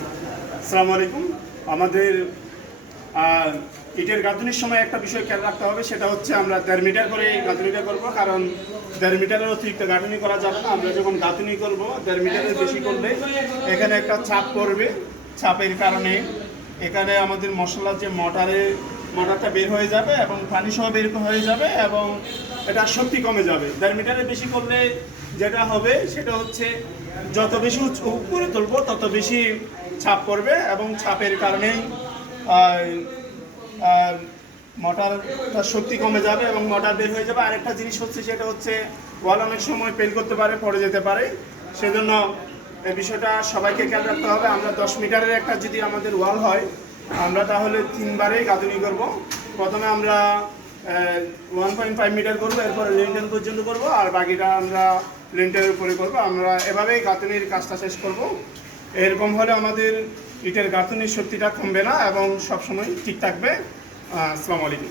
আসসালামু আলাইকুম। আমাদের ইটের গাঁথনির সময় একটা বিষয় খেয়াল রাখতে হবে, সেটা হচ্ছে আমরা 1.5 মিটার করে গাঁথনিটা করব, কারণ 1.5 মিটারের অতিরিক্ত গাঁথনি করা যাবে না। আমরা যখন গাঁথনি করব 1.5 মিটারের বেশি করলে এখানে একটা চাপ পড়বে। চাপের কারণে এখানে আমাদের মশলার যে মোটরটা বের হয়ে যাবে এবং পানি সহ বের হয়ে যাবে এবং এটা শক্তি কমে যাবে। 1.5 মিটারের বেশি করলে যেটা হবে সেটা হচ্ছে যত বেশি উপরে তুলব তত বেশি ছাপ পড়বে এবং ছাপের কারণেই মোটরটার শক্তি কমে যাবে এবং মোটর বের হয়ে যাবে। আরেকটা জিনিস হচ্ছে সেটা হচ্ছে ওয়াল অনেক সময় ফেল করতে পারে, পড়ে যেতে পারে। সেজন্য এই বিষয়টা সবাইকে খেয়াল রাখতে হবে। আমরা 10 মিটারের একটা যদি আমাদের ওয়াল হয়, আমরা তাহলে 3 বারেই গাঁথনি করব। প্রথমে আমরা 1.5 মিটার করবো, এরপরে লিন্টেল পর্যন্ত করব, আর বাকিটা আমরা লিন্টেলের উপরে করব। আমরা এভাবেই গাঁথনির কাজটা শেষ করব। এরকম হলে আমাদের ইটের গাঁথনির শক্তিটা কমবে না এবং সবসময় ঠিক থাকবে। আসসালামু আলাইকুম।